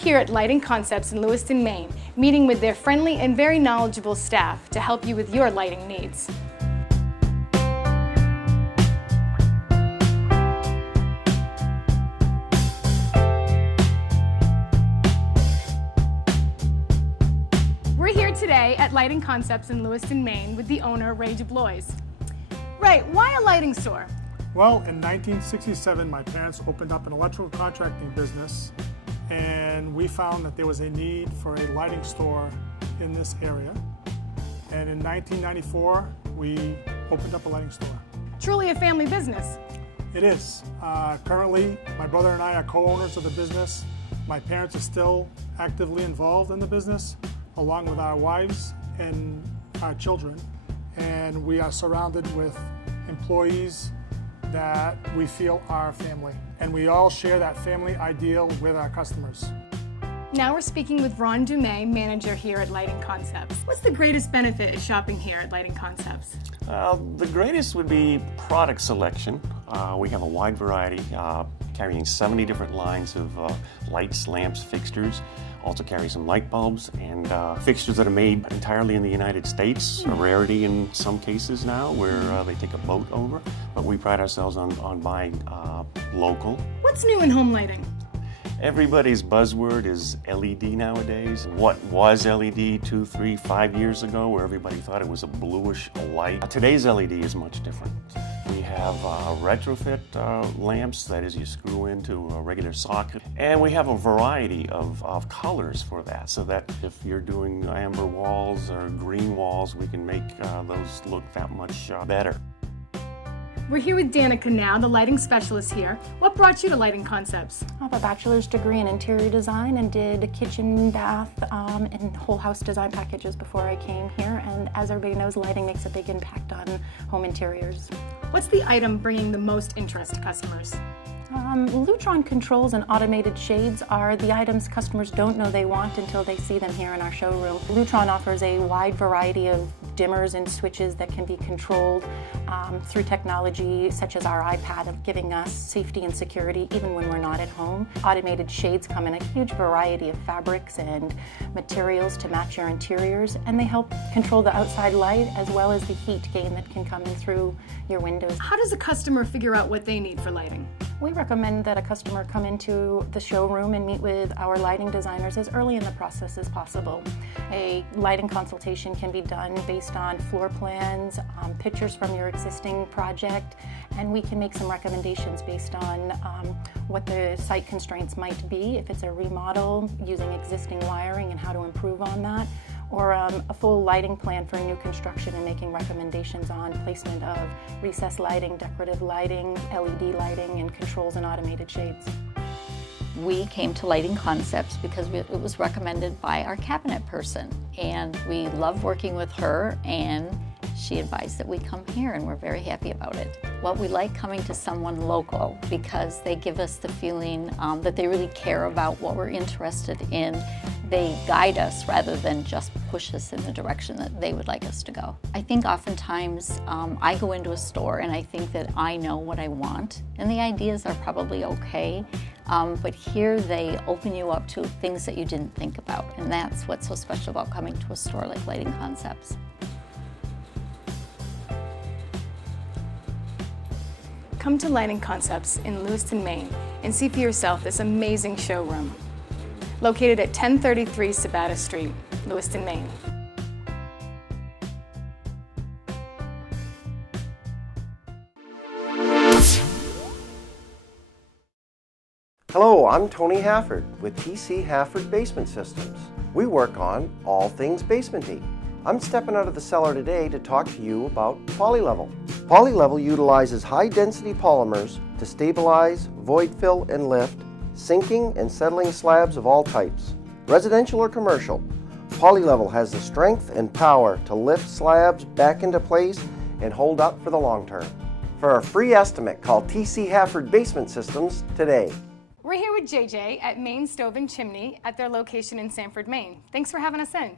here at Lighting Concepts in Lewiston, Maine, meeting with their friendly and very knowledgeable staff to help you with your lighting needs. We're here today at Lighting Concepts in Lewiston, Maine with the owner, Ray DeBlois. Ray, why a lighting store? Well, in 1967, my parents opened up an electrical contracting business, and we found that there was a need for a lighting store in this area. And in 1994, we opened up a lighting store. Truly a family business. It is. Currently, my brother and I are co-owners of the business. My parents are still actively involved in the business, along with our wives and our children. And we are surrounded with employees that we feel are family. And we all share that family ideal with our customers. Now we're speaking with Ron Dumais, manager here at Lighting Concepts. What's the greatest benefit of shopping here at Lighting Concepts? The greatest would be product selection. We have a wide variety, carrying 70 different lines of lights, lamps, fixtures. Also carry some light bulbs and fixtures that are made entirely in the United States, a rarity in some cases now where they take a boat over, but we pride ourselves on buying local. What's new in home lighting? Everybody's buzzword is LED nowadays. What was LED 2, 3, 5 years ago, where everybody thought it was a bluish light? Today's LED is much different. We have retrofit lamps, that is, you screw into a regular socket. And we have a variety of colors for that, so that if you're doing amber walls or green walls, we can make those look that much better. We're here with Danica now, the lighting specialist here. What brought you to Lighting Concepts? I have a bachelor's degree in interior design and did kitchen, bath, and whole house design packages before I came here. And as everybody knows, lighting makes a big impact on home interiors. What's the item bringing the most interest to customers? Lutron controls and automated shades are the items customers don't know they want until they see them here in our showroom. Lutron offers a wide variety of dimmers and switches that can be controlled through technology such as our iPad, of giving us safety and security even when we're not at home. Automated shades come in a huge variety of fabrics and materials to match your interiors, and they help control the outside light as well as the heat gain that can come in through your windows. How does a customer figure out what they need for lighting? We recommend that a customer come into the showroom and meet with our lighting designers as early in the process as possible. A lighting consultation can be done based on floor plans, pictures from your existing project, and we can make some recommendations based on what the site constraints might be, if it's a remodel, using existing wiring and how to improve on that, or a full lighting plan for new construction and making recommendations on placement of recessed lighting, decorative lighting, LED lighting, and controls and automated shades. We came to Lighting Concepts because it was recommended by our cabinet person, and we love working with her, and she advised that we come here, and we're very happy about it. Well, we like coming to someone local because they give us the feeling that they really care about what we're interested in. They guide us rather than just push us in the direction that they would like us to go. I think oftentimes I go into a store and I think that I know what I want, and the ideas are probably okay, but here they open you up to things that you didn't think about, and that's what's so special about coming to a store like Lighting Concepts. Come to Lighting Concepts in Lewiston, Maine, and see for yourself this amazing showroom. Located at 1033 Sabata Street, Lewiston, Maine. Hello, I'm Tony Hafford with TC Hafford Basement Systems. We work on all things basement-y. I'm stepping out of the cellar today to talk to you about PolyLevel. PolyLevel utilizes high-density polymers to stabilize, void fill, and lift sinking and settling slabs of all types. Residential or commercial, PolyLevel has the strength and power to lift slabs back into place and hold up for the long term. For a free estimate, call TC Hafford Basement Systems today. We're here with JJ at Maine Stove and Chimney at their location in Sanford, Maine. Thanks for having us in.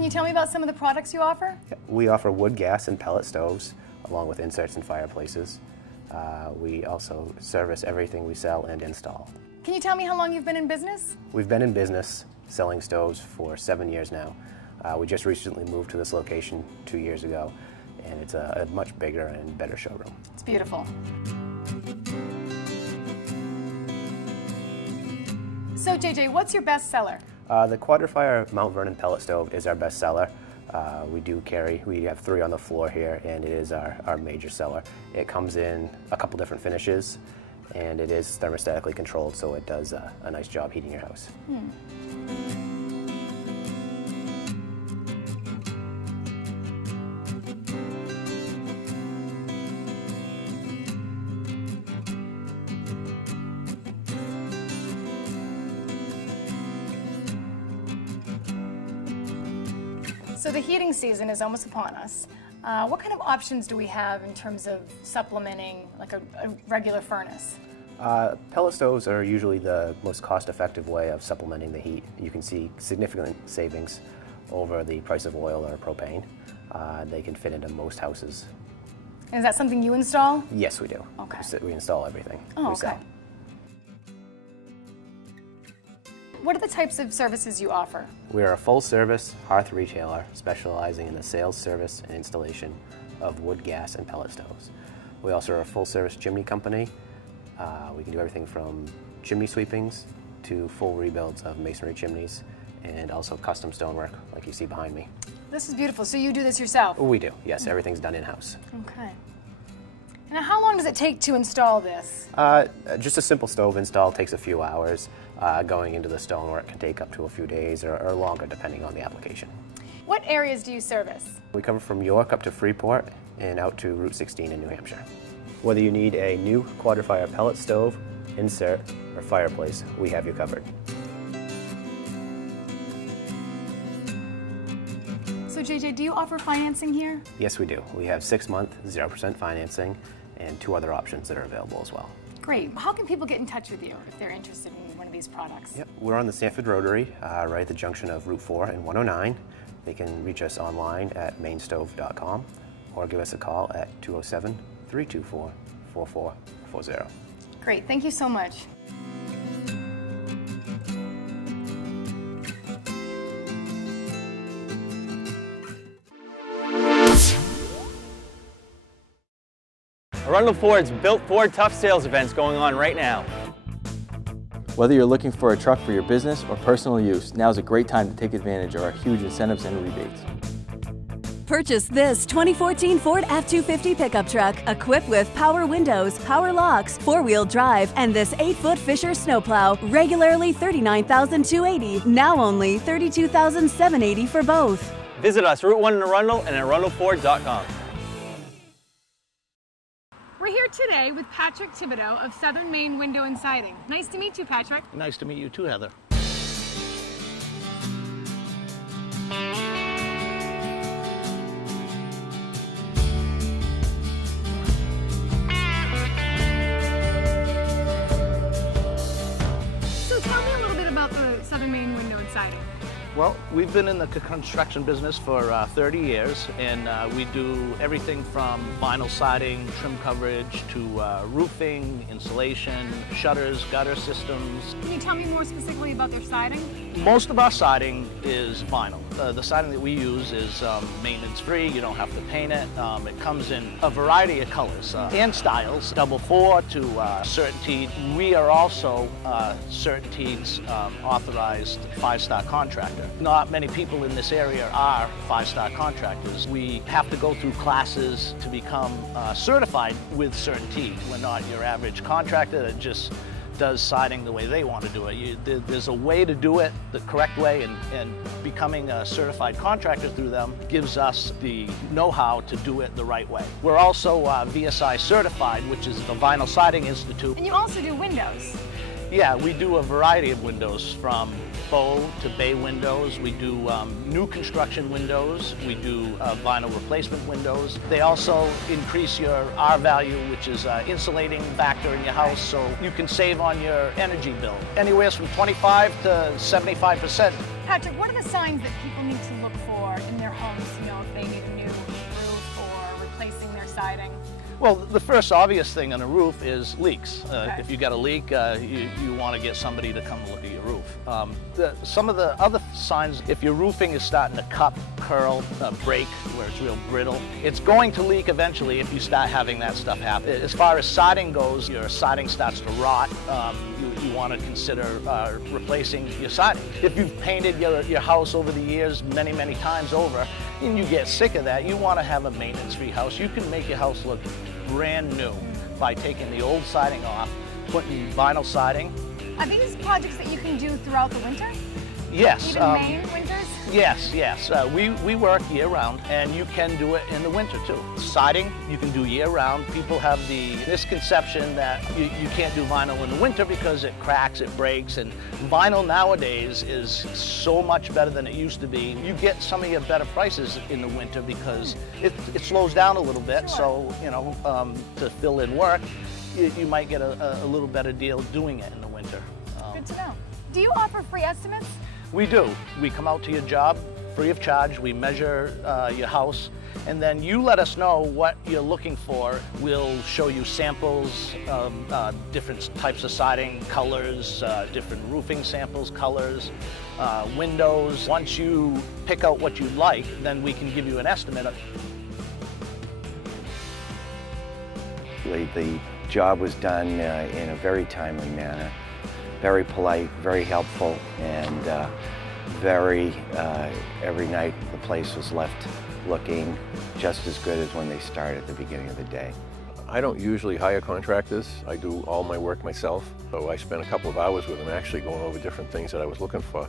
Can you tell me about some of the products you offer? We offer wood, gas, and pellet stoves, along with inserts and fireplaces. We also service everything we sell and install. Can you tell me how long you've been in business? We've been in business selling stoves for 7 years now. We just recently moved to this location 2 years ago, and it's a much bigger and better showroom. It's beautiful. So JJ, what's your best seller? The Quadrifire Mount Vernon pellet stove is our best seller. We have 3 on the floor here, and it is our major seller. It comes in a couple different finishes, and it is thermostatically controlled, so it does a nice job heating your house. So the heating season is almost upon us. What kind of options do we have in terms of supplementing like a regular furnace? Pellet stoves are usually the most cost-effective way of supplementing the heat. You can see significant savings over the price of oil or propane. They can fit into most houses. And is that something you install? Yes, we do. Okay. We install everything. Oh, we okay. sell. What are the types of services you offer? We are a full-service hearth retailer specializing in the sales, service, and installation of wood, gas, and pellet stoves. We also are a full-service chimney company. We can do everything from chimney sweepings to full rebuilds of masonry chimneys, and also custom stonework like you see behind me. This is beautiful. So you do this yourself? We do, yes. Everything's done in-house. Okay. Now, how long does it take to install this? Just a simple stove install takes a few hours. Going into the stonework can take up to a few days or longer depending on the application. What areas do you service? We cover from York up to Freeport and out to Route 16 in New Hampshire. Whether you need a new Quadrifire pellet stove, insert, or fireplace, we have you covered. So JJ, do you offer financing here? Yes, we do. We have 6-month, 0% financing and 2 other options that are available as well. Great. How can people get in touch with you if they're interested in one of these products? Yep. We're on the Sanford Rotary, right at the junction of Route 4 and 109. They can reach us online at mainstove.com or give us a call at 207-324-4440. Great. Thank you so much. Arundel Ford's Built Ford Tough Sales events going on right now. Whether you're looking for a truck for your business or personal use, now's a great time to take advantage of our huge incentives and rebates. Purchase this 2014 Ford F-250 pickup truck equipped with power windows, power locks, 4-wheel drive, and this 8-foot Fisher snowplow. Regularly $39,280, now only $32,780 for both. Visit us Route 1 in Arundel and at arundelford.com. We're here today with Patrick Thibodeau of Southern Maine Window and Siding. Nice to meet you, Patrick. Nice to meet you too, Heather. So tell me a little bit about the Southern Maine Window and Siding. Well, we've been in the construction business for 30 years, and we do everything from vinyl siding, trim coverage, to roofing, insulation, shutters, gutter systems. Can you tell me more specifically about their siding? Most of our siding is vinyl. The siding that we use is maintenance-free. You don't have to paint it. It comes in a variety of colors and styles, double 4 to Certainteed. We are also Certainteed's authorized 5-star contractor. Not many people in this area are 5-star contractors. We have to go through classes to become certified with Certainteed. We're not your average contractor that just does siding the way they want to do it. There's a way to do it the correct way, and becoming a certified contractor through them gives us the know-how to do it the right way. We're also VSI certified, which is the Vinyl Siding Institute. And you also do windows. Yeah, we do a variety of windows, from faux to bay windows. We do new construction windows. We do vinyl replacement windows. They also increase your R value, which is insulating factor in your house, so you can save on your energy bill. Anywhere from 25 to 75%. Patrick, what are the signs that people need to look for Well, the first obvious thing on a roof is leaks. If you got a leak, you want to get somebody to come look at your roof. Some of the other signs, if your roofing is starting to cup, curl, break, where it's real brittle, it's going to leak eventually if you start having that stuff happen. As far as siding goes, your siding starts to rot. You want to consider replacing your siding. If you've painted your house over the years many times over, and you get sick of that, you want to have a maintenance-free house. You can make your house look brand new by taking the old siding off, putting vinyl siding. Are these projects that you can do throughout the winter? Yes. Even Maine winters? Yes. We work year-round, and you can do it in the winter too. Siding, you can do year-round. People have the misconception that you can't do vinyl in the winter because it cracks, it breaks, and vinyl nowadays is so much better than it used to be. You get some of your better prices in the winter because it slows down a little bit, so, you know, to fill in work, you might get a little better deal doing it in the winter. Good to know. Do you offer free estimates? We do. We come out to your job free of charge. We measure your house, and then you let us know what you're looking for. We'll show you samples of different types of siding, colors, different roofing samples, colors, windows. Once you pick out what you like, then we can give you an estimate. The job was done in a very timely manner. Very polite, very helpful, and every night the place was left looking just as good as when they started at the beginning of the day. I don't usually hire contractors. I do all my work myself. So I spent a couple of hours with him actually going over different things that I was looking for,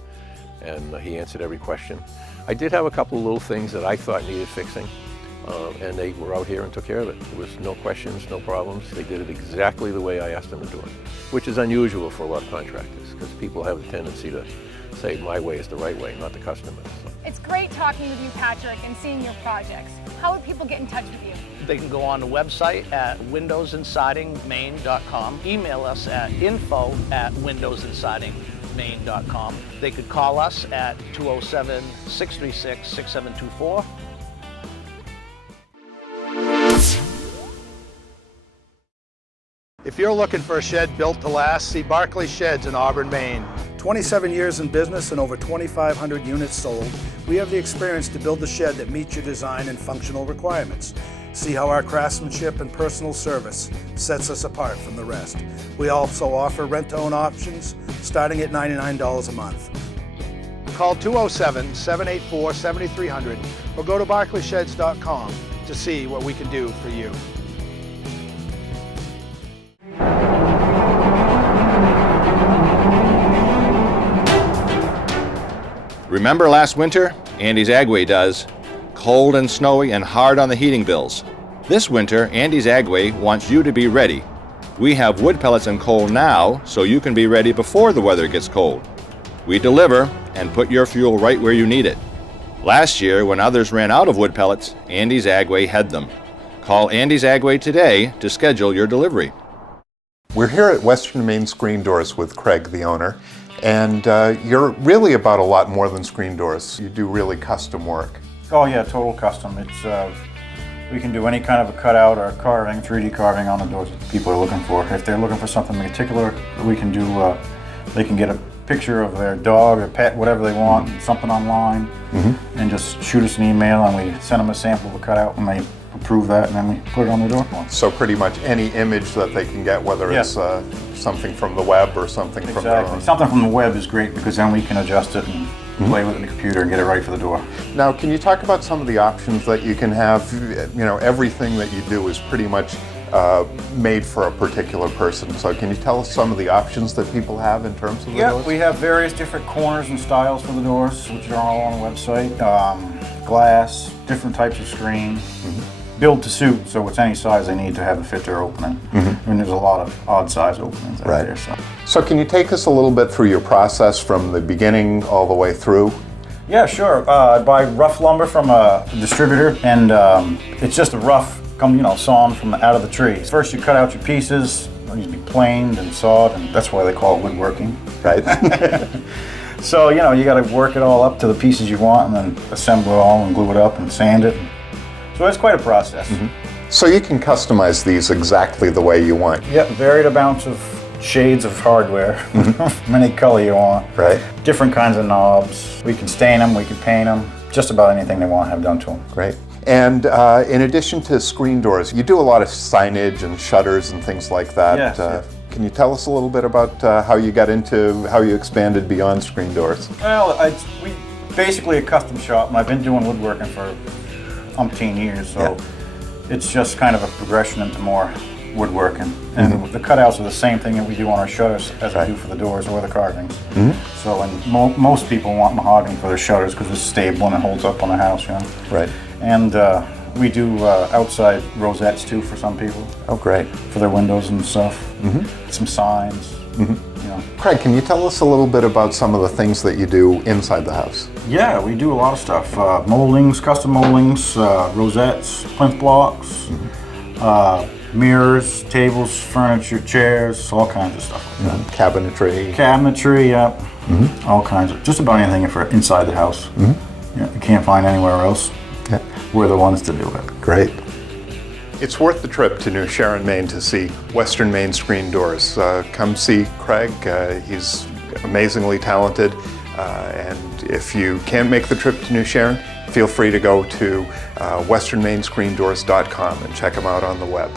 and he answered every question. I did have a couple of little things that I thought needed fixing, and they were out here and took care of it. There was no questions, no problems. They did it exactly the way I asked them to do it, which is unusual for a lot of contractors because people have a tendency to say my way is the right way, not the customer's. So. It's great talking with you, Patrick, and seeing your projects. How would people get in touch with you? They can go on the website at windowsandsidingmaine.com, email us at info@windowsandsidingmaine.com. They could call us at 207-636-6724. If you're looking for a shed built to last, see Barclay Sheds in Auburn, Maine. 27 years in business and over 2,500 units sold, we have the experience to build the shed that meets your design and functional requirements. See how our craftsmanship and personal service sets us apart from the rest. We also offer rent-to-own options starting at $99 a month. Call 207-784-7300 or go to barclaysheds.com to see what we can do for you. Remember last winter? Andy's Agway does. Cold and snowy and hard on the heating bills. This winter, Andy's Agway wants you to be ready. We have wood pellets and coal now, so you can be ready before the weather gets cold. We deliver and put your fuel right where you need it. Last year, when others ran out of wood pellets, Andy's Agway had them. Call Andy's Agway today to schedule your delivery. We're here at Western Maine Screen Doors with Craig, the owner. And you're really about a lot more than screen doors. You do really custom work. Oh yeah, total custom. It's we can do any kind of a cutout or carving, 3D carving on the doors that people are looking for. If they're looking for something particular, we can do. They can get a picture of their dog or pet, whatever they want, something online, and just shoot us an email, and we send them a sample of a cutout, and they approve that, and then we put it on their door. So pretty much any image that they can get, whether it's something from the web or something from their own. Something from the web is great because then we can adjust it and play with it in the computer and get it right for the door. Now, can you talk about some of the options that you can have? You know, everything that you do is pretty much made for a particular person. So can you tell us some of the options that people have in terms of the doors? We have various different corners and styles for the doors, which are all on the website. Glass, different types of screen. Build to suit, so it's any size they need to have a fit their opening. And there's a lot of odd size openings out there. So can you take us a little bit through your process from the beginning all the way through? Yeah, sure. I buy rough lumber from a distributor, and it's just a rough, sawn from out of the tree. First you cut out your pieces, they need to be planed and sawed, and that's why they call it woodworking. Right. So, you got to work it all up to the pieces you want, and then assemble it all and glue it up and sand it. So it's quite a process. So you can customize these exactly the way you want. Yeah, varied amounts of shades of hardware, any color you want. Right. Different kinds of knobs. We can stain them, we can paint them, just about anything they want to have done to them. Great. And in addition to screen doors, you do a lot of signage and shutters and things like that. Yes, yes. Can you tell us a little bit about how you expanded beyond screen doors? Well, we basically a custom shop, and I've been doing woodworking for umpteen years, so it's just kind of a progression into more woodworking. And the cutouts are the same thing that we do on our shutters as we do for the doors or the carvings. So, and most people want mahogany for their shutters because it's stable and it holds up on the house, you know. Right. And we do outside rosettes too for some people. Oh, great. For their windows and stuff. Some signs. You know. Craig, can you tell us a little bit about some of the things that you do inside the house? Yeah, we do a lot of stuff. Moldings, custom moldings, rosettes, plinth blocks, mirrors, tables, furniture, chairs, all kinds of stuff like that. Cabinetry. Cabinetry, yeah. All kinds of, just about anything for inside the house. Yeah, you can't find anywhere else. We're the ones to do it. Great. It's worth the trip to New Sharon, Maine to see Western Maine Screen Doors. Come see Craig. He's amazingly talented. And if you can't make the trip to New Sharon, feel free to go to westernmainescreendoors.com and check him out on the web.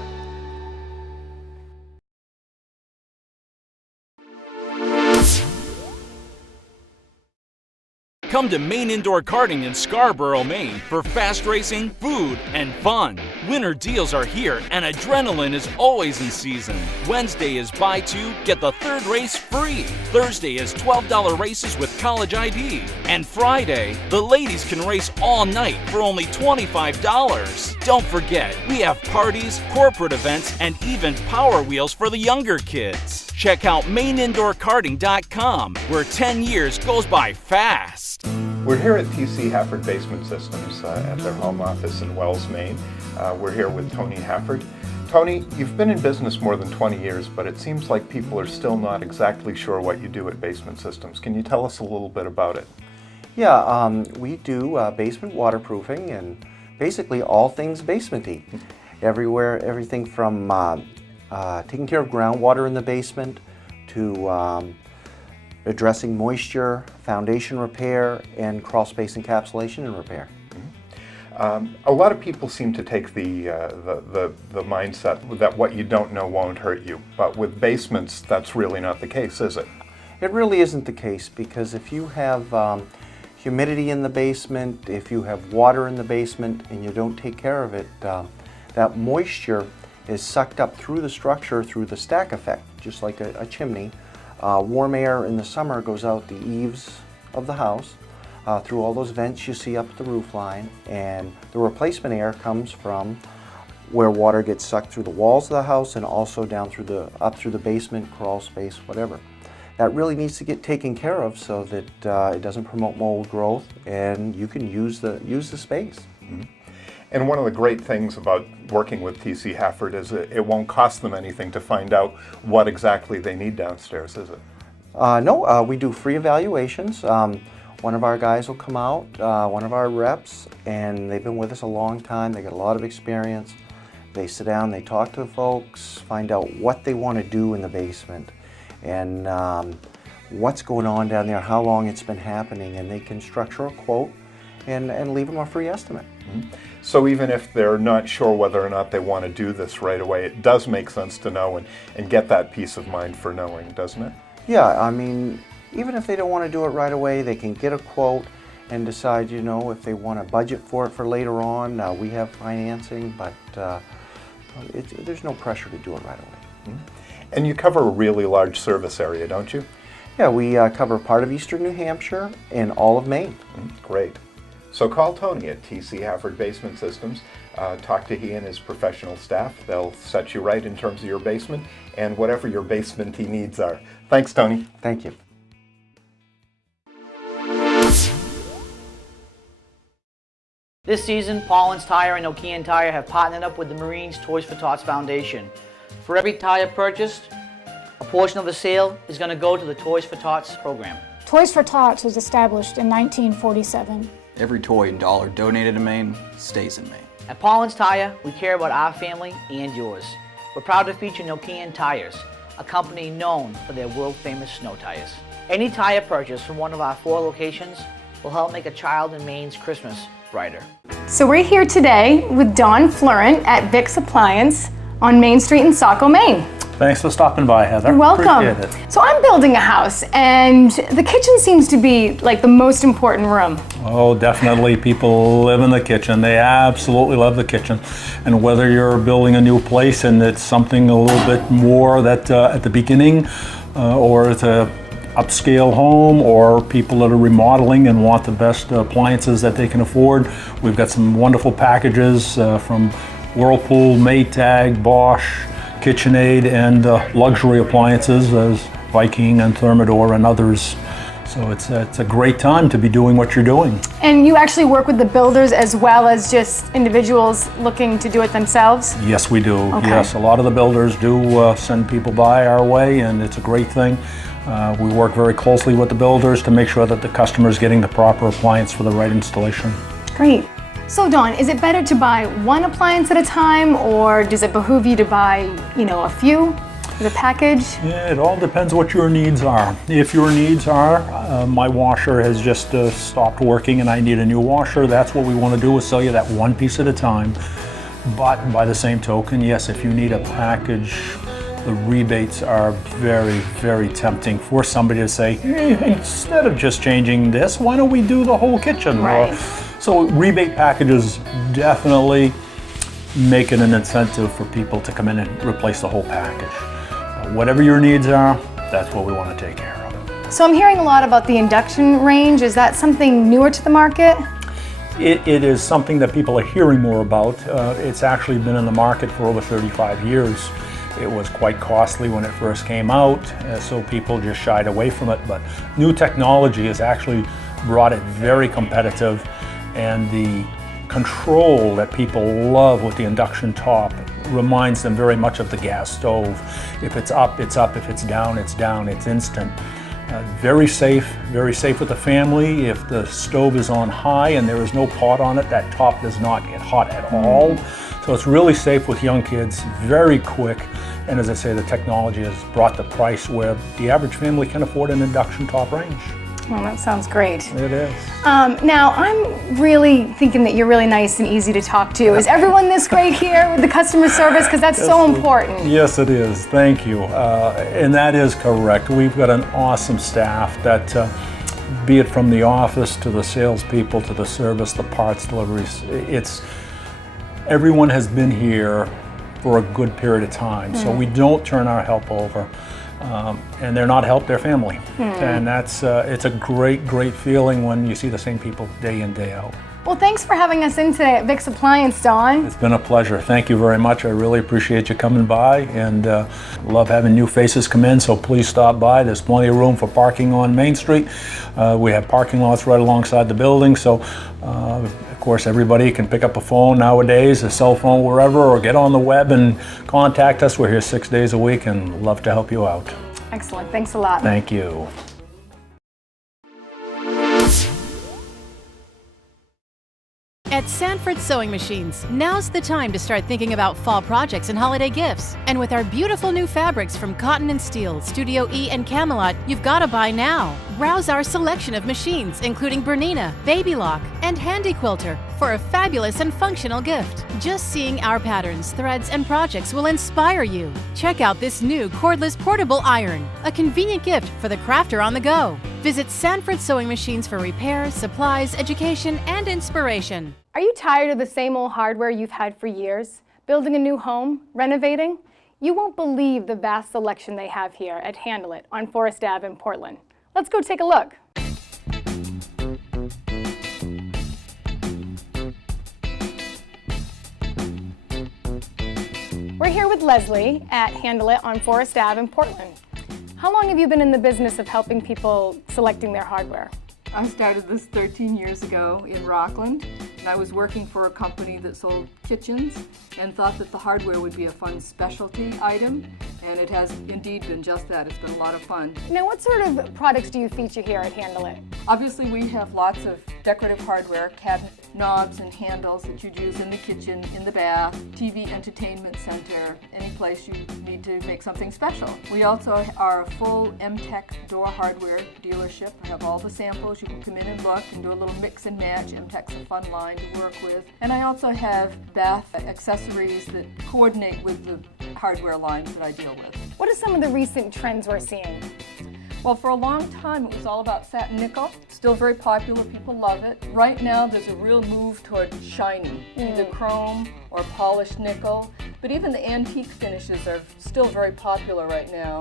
Come to Maine Indoor Karting in Scarborough, Maine for fast racing, food, and fun. Winter deals are here and adrenaline is always in season. Wednesday is buy two, get the third race free. Thursday is $12 races with college ID. And Friday, the ladies can race all night for only $25. Don't forget, we have parties, corporate events, and even Power Wheels for the younger kids. Check out MaineIndoorKarting.com, where 10 years goes by fast. We're here at TC Hafford Basement Systems at their home office in Wells, Maine. We're here with Tony Hafford. Tony, you've been in business more than 20 years, but it seems like people are still not exactly sure what you do at Basement Systems. Can you tell us a little bit about it? Yeah, we do basement waterproofing and basically all things basement-y. Everything from taking care of groundwater in the basement to addressing moisture, foundation repair, and crawl space encapsulation and repair. A lot of people seem to take the mindset that what you don't know won't hurt you, but with basements, that's really not the case, is it? It really isn't the case, because if you have humidity in the basement, if you have water in the basement and you don't take care of it, that moisture is sucked up through the structure through the stack effect, just like a chimney. Warm air in the summer goes out the eaves of the house through all those vents you see up the roof line, and the replacement air comes from where water gets sucked through the walls of the house and also down through up through the basement, crawl space, whatever. That really needs to get taken care of so that it doesn't promote mold growth and you can use the space. And one of the great things about working with TC Hafford is it won't cost them anything to find out what exactly they need downstairs, is it? No, we do free evaluations. One of our guys will come out, one of our reps, and they've been with us a long time. They got a lot of experience. They sit down, they talk to the folks, find out what they want to do in the basement and what's going on down there, how long it's been happening, and they can structure a quote and leave them a free estimate. So even if they're not sure whether or not they want to do this right away, it does make sense to know and get that peace of mind for knowing, doesn't it? Yeah, I mean, even if they don't want to do it right away, they can get a quote and decide, you know, if they want to budget for it for later on. We have financing, but there's no pressure to do it right away. And you cover a really large service area, don't you? Yeah, we cover part of eastern New Hampshire and all of Maine. Great. So call Tony at TC Hafford Basement Systems. Talk to he and his professional staff. They'll set you right in terms of your basement and whatever your basement-y needs are. Thanks, Tony. Thank you. This season, Paulins Tire and Nokian Tire have partnered up with the Marines Toys for Tots Foundation. For every tire purchased, a portion of the sale is going to go to the Toys for Tots program. Toys for Tots was established in 1947. Every toy and dollar donated to Maine stays in Maine. At Paulins Tire, we care about our family and yours. We're proud to feature Nokian Tires, a company known for their world-famous snow tires. Any tire purchase from one of our 4 locations will help make a child in Maine's Christmas brighter. So we're here today with Don Florent at Vic's Appliance on Main Street in Saco, Maine. Thanks for stopping by, Heather. You're welcome. Appreciate it. So I'm building a house, and the kitchen seems to be like the most important room. Oh, definitely. People live in the kitchen. They absolutely love the kitchen. And whether you're building a new place and it's something a little bit more that at the beginning, or it's a upscale home, or people that are remodeling and want the best appliances that they can afford, we've got some wonderful packages from Whirlpool, Maytag, Bosch, KitchenAid, and luxury appliances as Viking and Thermador and others. So it's a great time to be doing what you're doing. And you actually work with the builders as well as just individuals looking to do it themselves? Yes, we do. Okay. Yes, a lot of the builders do send people by our way, and it's a great thing. We work very closely with the builders to make sure that the customer is getting the proper appliance for the right installation. Great. So Dawn, is it better to buy one appliance at a time, or does it behoove you to buy, a few, the package? Yeah, it all depends what your needs are. If your needs are, my washer has just stopped working and I need a new washer, that's what we want to do, is sell you that one piece at a time. But by the same token, yes, if you need a package, the rebates are very, very tempting for somebody to say, hey, instead of just changing this, why don't we do the whole kitchen? Right. So rebate packages definitely make it an incentive for people to come in and replace the whole package. Whatever your needs are, that's what we want to take care of. So I'm hearing a lot about the induction range. Is that something newer to the market? It is something that people are hearing more about. It's actually been in the market for over 35 years. It was quite costly when it first came out, so people just shied away from it. But new technology has actually brought it very competitive, and the control that people love with the induction top reminds them very much of the gas stove. If it's up, it's up. If it's down, it's down. It's instant. Very safe with the family. If the stove is on high and there is no pot on it, that top does not get hot at all. So it's really safe with young kids, very quick. And as I say, the technology has brought the price where the average family can afford an induction top range. Well, that sounds great. It is. Now, I'm really thinking that you're really nice and easy to talk to. Is everyone this great here with the customer service? Because that's so important. Yes, it is. Thank you. And that is correct. We've got an awesome staff that, be it from the office to the salespeople to the service, the parts deliveries, everyone has been here for a good period of time. So we don't turn our help over. And they're not help their family. And that's it's a great, great feeling when you see the same people day in, day out. Well, thanks for having us in today at Vic's Appliance, Dawn. It's been a pleasure. Thank you very much. I really appreciate you coming by, and love having new faces come in, so please stop by. There's plenty of room for parking on Main Street. We have parking lots right alongside the building, so of course everybody can pick up a phone nowadays, a cell phone, wherever, or get on the web and contact us. We're here 6 days a week and love to help you out. Excellent. Thanks a lot. Thank you. At Sanford Sewing Machines, now's the time to start thinking about fall projects and holiday gifts. And with our beautiful new fabrics from Cotton and Steel, Studio E, and Camelot, you've got to buy now. Browse our selection of machines, including Bernina, Baby Lock, and Handy Quilter, for a fabulous and functional gift. Just seeing our patterns, threads, and projects will inspire you. Check out this new cordless portable iron, a convenient gift for the crafter on the go. Visit Sanford Sewing Machines for repair, supplies, education, and inspiration. Are you tired of the same old hardware you've had for years? Building a new home? Renovating? You won't believe the vast selection they have here at Handle It on Forest Ave in Portland. Let's go take a look. We're here with Leslie at Handle It on Forest Ave in Portland. How long have you been in the business of helping people selecting their hardware? I started this 13 years ago in Rockland, and I was working for a company that sold kitchens and thought that the hardware would be a fun specialty item, and it has indeed been just that. It's been a lot of fun. Now, what sort of products do you feature here at Handle It? Obviously, we have lots of decorative hardware, cabinet knobs and handles that you'd use in the kitchen, in the bath, TV entertainment center, any place you need to make something special. We also are a full MTech door hardware dealership. We have all the samples. You can come in and look and do a little mix and match. MTech's a fun line to work with. And I also have bath accessories that coordinate with the hardware lines that I deal with. What are some of the recent trends we're seeing? Well, for a long time it was all about satin nickel. Still very popular, people love it. Right now there's a real move toward shiny, either chrome or polished nickel. But even the antique finishes are still very popular right now.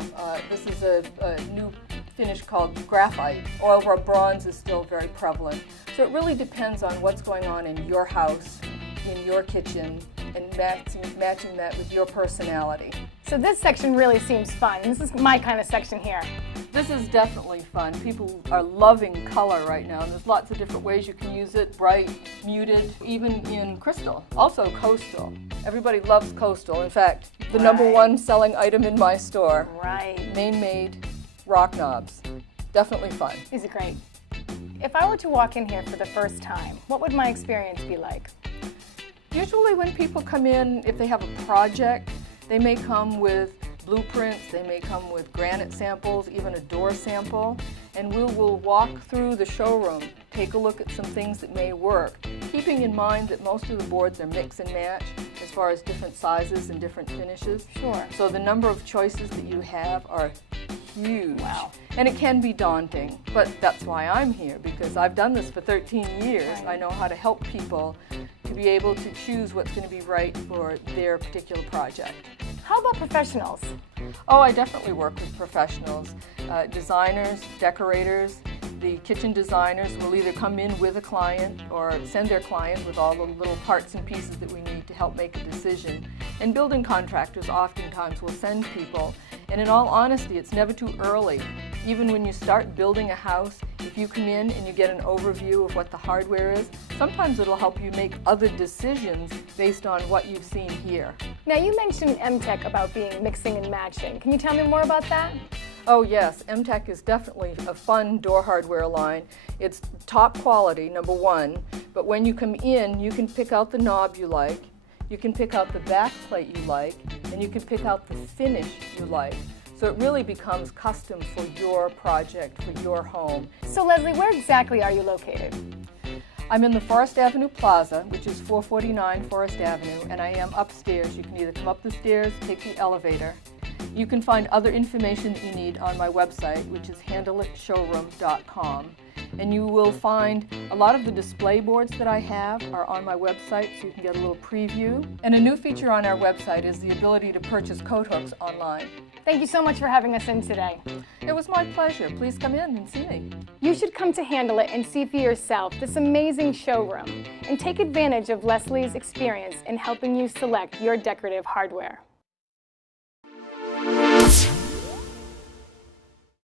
This is a new finish called graphite. Oil rub bronze is still very prevalent. So it really depends on what's going on in your house, in your kitchen, and matching that with your personality. So this section really seems fun. This is my kind of section here. This is definitely fun. People are loving color right now, and there's lots of different ways you can use it, bright, muted, even in crystal. Also coastal. Everybody loves coastal. In fact, the #1 selling item in my store. Right. Maine-made rock knobs. Definitely fun. These are great. If I were to walk in here for the first time, what would my experience be like? Usually when people come in, if they have a project, they may come with blueprints, they may come with granite samples, even a door sample, and we'll walk through the showroom, take a look at some things that may work, keeping in mind that most of the boards are mix and match as far as different sizes and different finishes. Sure. So the number of choices that you have are huge. Wow. And it can be daunting, but that's why I'm here, because I've done this for 13 years. Right. I know how to help people to be able to choose what's going to be right for their particular project. How about professionals? Oh, I definitely work with professionals, designers, decorators. The kitchen designers will either come in with a client or send their client with all the little parts and pieces that we need to help make a decision. And building contractors oftentimes will send people. And in all honesty, it's never too early. Even when you start building a house, if you come in and you get an overview of what the hardware is, sometimes it'll help you make other decisions based on what you've seen here. Now you mentioned MTech about being mixing and matching. Can you tell me more about that? Oh yes, MTech is definitely a fun door hardware line. It's top quality, #1, but when you come in, you can pick out the knob you like, you can pick out the back plate you like, and you can pick out the finish you like. So it really becomes custom for your project, for your home. So Leslie, where exactly are you located? I'm in the Forest Avenue Plaza, which is 449 Forest Avenue, and I am upstairs. You can either come up the stairs, take the elevator. You can find other information that you need on my website, which is handleitshowroom.com. And you will find a lot of the display boards that I have are on my website, so you can get a little preview. And a new feature on our website is the ability to purchase coat hooks online. Thank you so much for having us in today. It was my pleasure. Please come in and see me. You should come to Handle It and see for yourself this amazing showroom and take advantage of Leslie's experience in helping you select your decorative hardware.